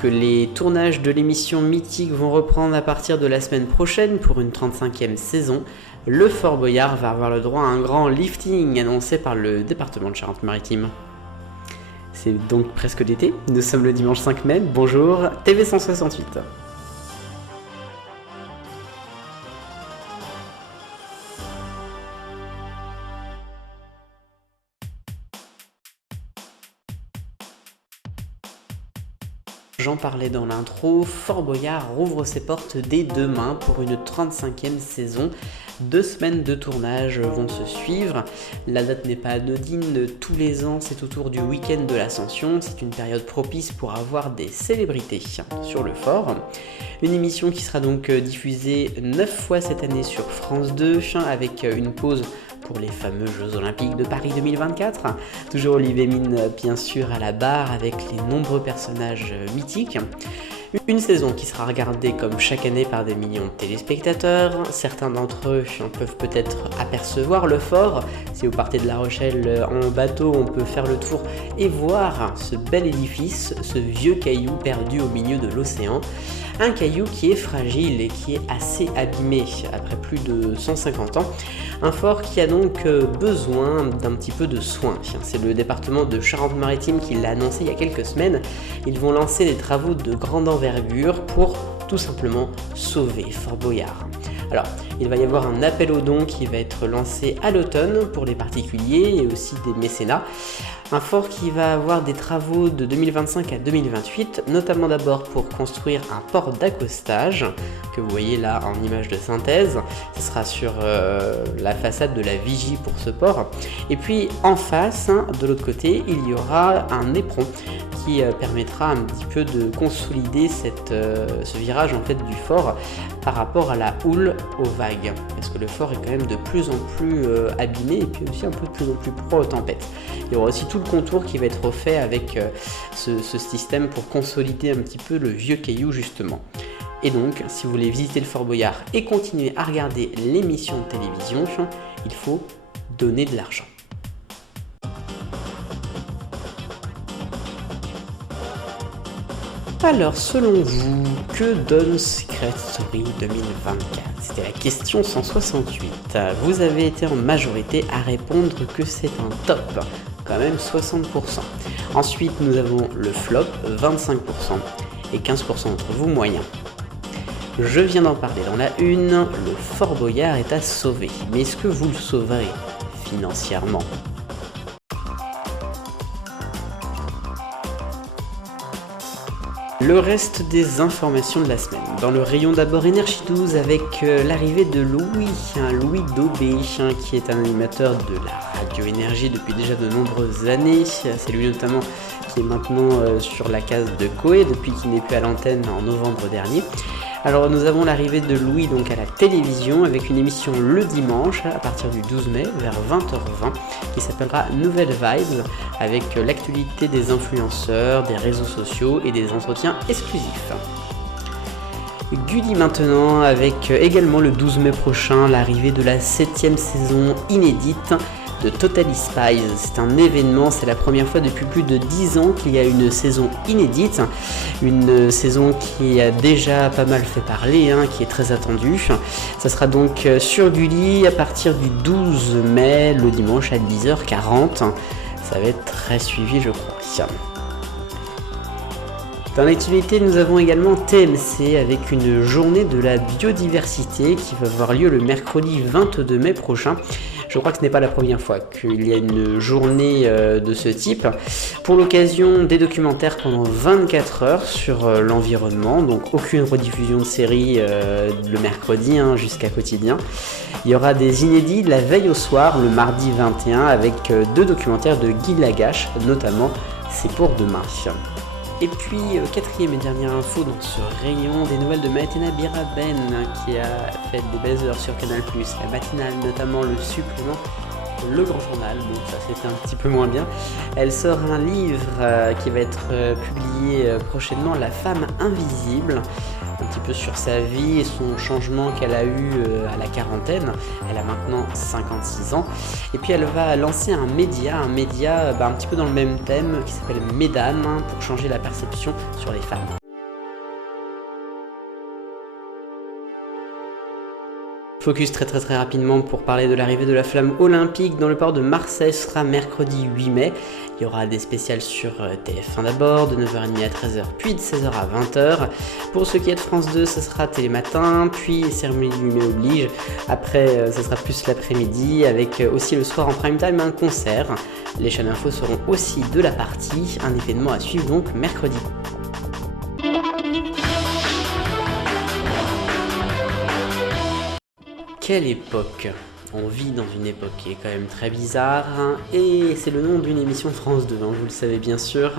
que les tournages de l'émission mythique vont reprendre à partir de la semaine prochaine pour une 35e saison, le Fort Boyard va avoir le droit à un grand lifting annoncé par le département de Charente-Maritime. C'est donc presque l'été, nous sommes le dimanche 5 mai, bonjour TV 168. J'en parlais dans l'intro, Fort Boyard rouvre ses portes dès demain pour une 35e saison. 2 semaines de tournage vont se suivre. La date n'est pas anodine, tous les ans c'est autour du week-end de l'Ascension. C'est une période propice pour avoir des célébrités sur le fort. Une émission qui sera donc diffusée 9 fois cette année sur France 2 avec une pause pour les fameux Jeux Olympiques de Paris 2024. Toujours Olivier Mine bien sûr à la barre avec les nombreux personnages mythiques. Une saison qui sera regardée comme chaque année par des millions de téléspectateurs. Certains d'entre eux peuvent peut-être apercevoir le fort. Si vous partez de La Rochelle en bateau, on peut faire le tour et voir ce bel édifice, ce vieux caillou perdu au milieu de l'océan. Un caillou qui est fragile et qui est assez abîmé après plus de 150 ans. Un fort qui a donc besoin d'un petit peu de soin. C'est le département de Charente-Maritime qui l'a annoncé il y a quelques semaines. Ils vont lancer des travaux de grande envergure pour tout simplement sauver Fort Boyard. Alors, il va y avoir un appel aux dons qui va être lancé à l'automne pour les particuliers et aussi des mécénats. Un fort qui va avoir des travaux de 2025 à 2028, notamment d'abord pour construire un port d'accostage, que vous voyez là en image de synthèse. Ce sera sur la façade de la vigie pour ce port. Et puis en face, de l'autre côté, il y aura un éperon qui permettra un petit peu de consolider ce virage en fait du fort par rapport à la houle aux vagues, parce que le fort est quand même de plus en plus abîmé et puis aussi un peu de plus en plus proie aux tempêtes. Il y aura aussi tout le contour qui va être refait avec ce système pour consolider un petit peu le vieux caillou justement. Et donc, si vous voulez visiter le Fort Boyard et continuer à regarder l'émission de télévision, il faut donner de l'argent. Alors, selon vous, que donne Secret Story 2024 ? C'était la question 168. Vous avez été en majorité à répondre que c'est un top, quand même 60%. Ensuite, nous avons le flop, 25%, et 15% d'entre vous moyen. Je viens d'en parler dans la une, le Fort Boyard est à sauver. Mais est-ce que vous le sauverez financièrement ? Le reste des informations de la semaine. Dans le rayon d'abord Énergie 12 avec l'arrivée de Louis Daubé, qui est un animateur de la radio Énergie depuis déjà de nombreuses années. C'est lui notamment qui est maintenant sur la case de Coé depuis qu'il n'est plus à l'antenne en novembre dernier. Alors nous avons l'arrivée de Louis donc à la télévision avec une émission le dimanche à partir du 12 mai vers 20h20 qui s'appellera Nouvelle Vibes avec l'actualité des influenceurs, des réseaux sociaux et des entretiens exclusifs. Gulli maintenant avec également le 12 mai prochain l'arrivée de la 7e saison inédite de Totally Spies. C'est un événement, c'est la première fois depuis plus de 10 ans qu'il y a une saison inédite, une saison qui a déjà pas mal fait parler, qui est très attendue. Ça sera donc sur Gulli à partir du 12 mai, le dimanche à 10h40. Ça va être très suivi je crois. Dans l'actualité, nous avons également TMC avec une journée de la biodiversité qui va avoir lieu le mercredi 22 mai prochain. Je crois que ce n'est pas la première fois qu'il y a une journée de ce type. Pour l'occasion, des documentaires pendant 24 heures sur l'environnement, donc aucune rediffusion de série le mercredi jusqu'à quotidien. Il y aura des inédits la veille au soir, le mardi 21, avec 2 documentaires de Guy Lagache, notamment C'est pour demain. Et puis, 4e et dernière info dans ce rayon, des nouvelles de Maïtena Biraben qui a fait des belles heures sur Canal+, la matinale, notamment le supplément Le Grand Journal, donc ça c'était un petit peu moins bien. Elle sort un livre qui va être publié prochainement, La femme invisible, un petit peu sur sa vie et son changement qu'elle a eu à la quarantaine. Elle a maintenant 56 ans. Et puis elle va lancer un média un petit peu dans le même thème qui s'appelle Mesdames, pour changer la perception sur les femmes. Focus très rapidement pour parler de l'arrivée de la flamme olympique dans le port de Marseille. Ce sera mercredi 8 mai. Il y aura des spéciales sur TF1 d'abord, de 9h30 à 13h, puis de 16h à 20h. Pour ce qui est de France 2, ce sera Télématin, puis cérémonie du 8 mai oblige. Après, ce sera plus l'après-midi, avec aussi le soir en prime time un concert. Les chaînes info seront aussi de la partie, un événement à suivre donc mercredi. Quelle époque! On vit dans une époque qui est quand même très bizarre, et c'est le nom d'une émission France 2, vous le savez bien sûr.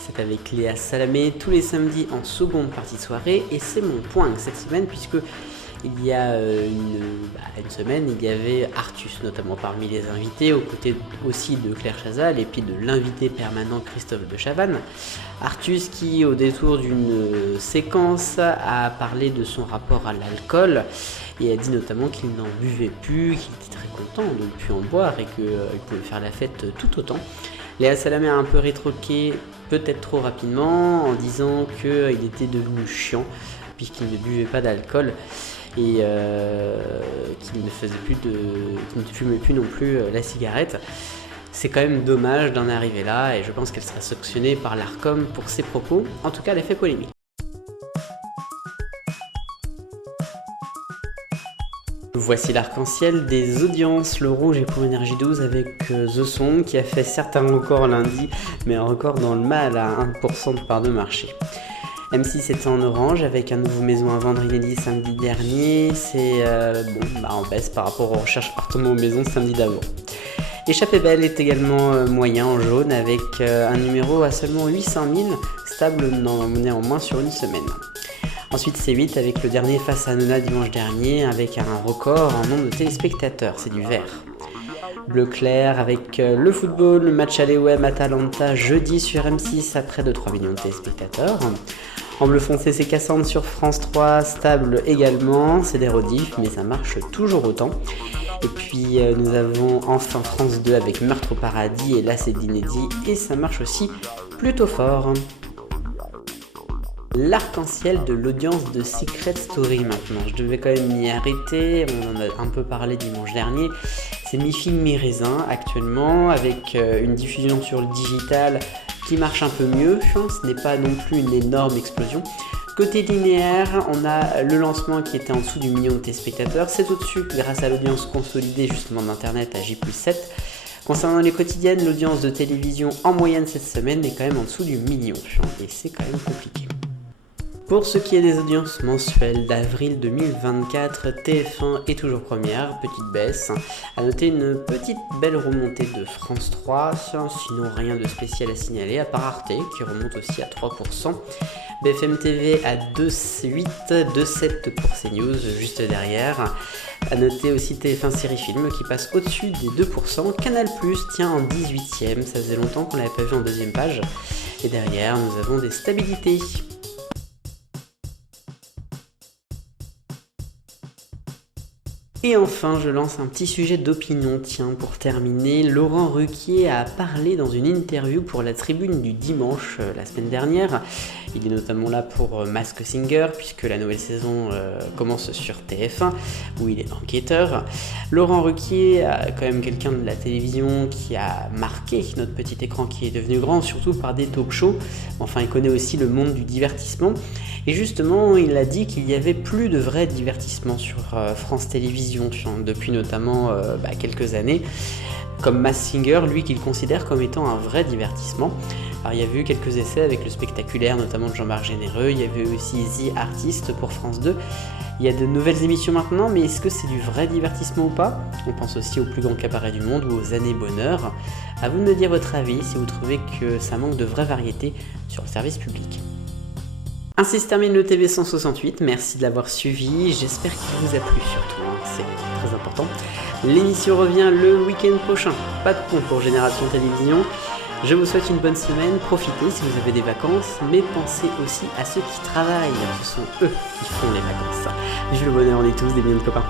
C'est avec Léa Salamé tous les samedis en seconde partie de soirée, et c'est mon point cette semaine puisque il y a une semaine, il y avait Artus notamment parmi les invités, aux côtés aussi de Claire Chazal et puis de l'invité permanent Christophe de Chavannes. Artus qui, au détour d'une séquence, a parlé de son rapport à l'alcool et a dit notamment qu'il n'en buvait plus, qu'il était très content de ne plus en boire et qu'il pouvait faire la fête tout autant. Léa Salamé a un peu rétroqué, peut-être trop rapidement, en disant qu'il était devenu chiant puisqu'il ne buvait pas d'alcool et qu'il ne fumait plus non plus la cigarette. C'est quand même dommage d'en arriver là et je pense qu'elle sera sanctionnée par l'Arcom pour ses propos. En tout cas, elle a fait polémique. Voici l'arc-en-ciel des audiences. Le rouge est pour Énergie 12 avec The Song qui a fait certes un record lundi, mais un record dans le mal à 1% de part de marché. M6 était en orange avec un nouveau maison à vendre inédit samedi dernier. C'est en baisse par rapport aux recherches appartements aux maisons samedi d'avant. Échappée belle est également moyen en jaune avec un numéro à seulement 800 000, stable néanmoins sur une semaine. Ensuite C8 avec le dernier face à Nona dimanche dernier avec un record en nombre de téléspectateurs, c'est du vert. Bleu clair avec le football, le match aller OM Atalanta jeudi sur M6 à près de 3 millions de téléspectateurs. En bleu foncé c'est Cassandre sur France 3, stable également, c'est des rediffs mais ça marche toujours autant. Et puis nous avons enfin France 2 avec Meurtre au paradis et là c'est d'inédit et ça marche aussi plutôt fort. L'arc-en-ciel de l'audience de Secret Story maintenant, je devais quand même m'y arrêter, on en a un peu parlé dimanche dernier. C'est mi-figue mi-raisin actuellement avec une diffusion sur le digital qui marche un peu mieux, ce n'est pas non plus une énorme explosion. Côté linéaire, on a le lancement qui était en dessous du million de téléspectateurs, c'est au-dessus grâce à l'audience consolidée justement d'internet à J+7. Concernant les quotidiennes, l'audience de télévision en moyenne cette semaine est quand même en dessous du million, et c'est quand même compliqué. Pour ce qui est des audiences mensuelles d'avril 2024, TF1 est toujours première, petite baisse. A noter une petite belle remontée de France 3, sinon rien de spécial à signaler, à part Arte qui remonte aussi à 3%. BFM TV à 2,8, 2,7 pour CNews juste derrière. A noter aussi TF1 Série Film qui passe au-dessus des 2%. Canal+ tient en 18e, ça faisait longtemps qu'on l'avait pas vu en deuxième page. Et derrière, nous avons des stabilités. Et enfin, je lance un petit sujet d'opinion, pour terminer. Laurent Ruquier a parlé dans une interview pour la Tribune du dimanche la semaine dernière. Il est notamment là pour Masked Singer, puisque la nouvelle saison commence sur TF1, où il est enquêteur. Laurent Ruquier, quand même quelqu'un de la télévision qui a marqué notre petit écran qui est devenu grand, surtout par des talk-shows. Enfin, il connaît aussi le monde du divertissement. Et justement, il a dit qu'il y avait plus de vrai divertissement sur France Télévisions depuis notamment quelques années, comme Masked Singer, lui qu'il considère comme étant un vrai divertissement. Alors il y avait eu quelques essais avec le spectaculaire, notamment de Jean-Marc Généreux, il y avait aussi The Artist pour France 2. Il y a de nouvelles émissions maintenant, mais est-ce que c'est du vrai divertissement ou pas? On pense aussi au plus grand cabaret du monde ou aux années bonheur. À vous de me dire votre avis si vous trouvez que ça manque de vraie variété sur le service public. Ainsi se termine le TV 168, merci de l'avoir suivi, j'espère qu'il vous a plu surtout, c'est très important. L'émission revient le week-end prochain, pas de pont pour Génération Télévision. Je vous souhaite une bonne semaine, profitez si vous avez des vacances, mais pensez aussi à ceux qui travaillent, ce sont eux qui font les vacances. Vive le bonheur, on est tous des millions de copains.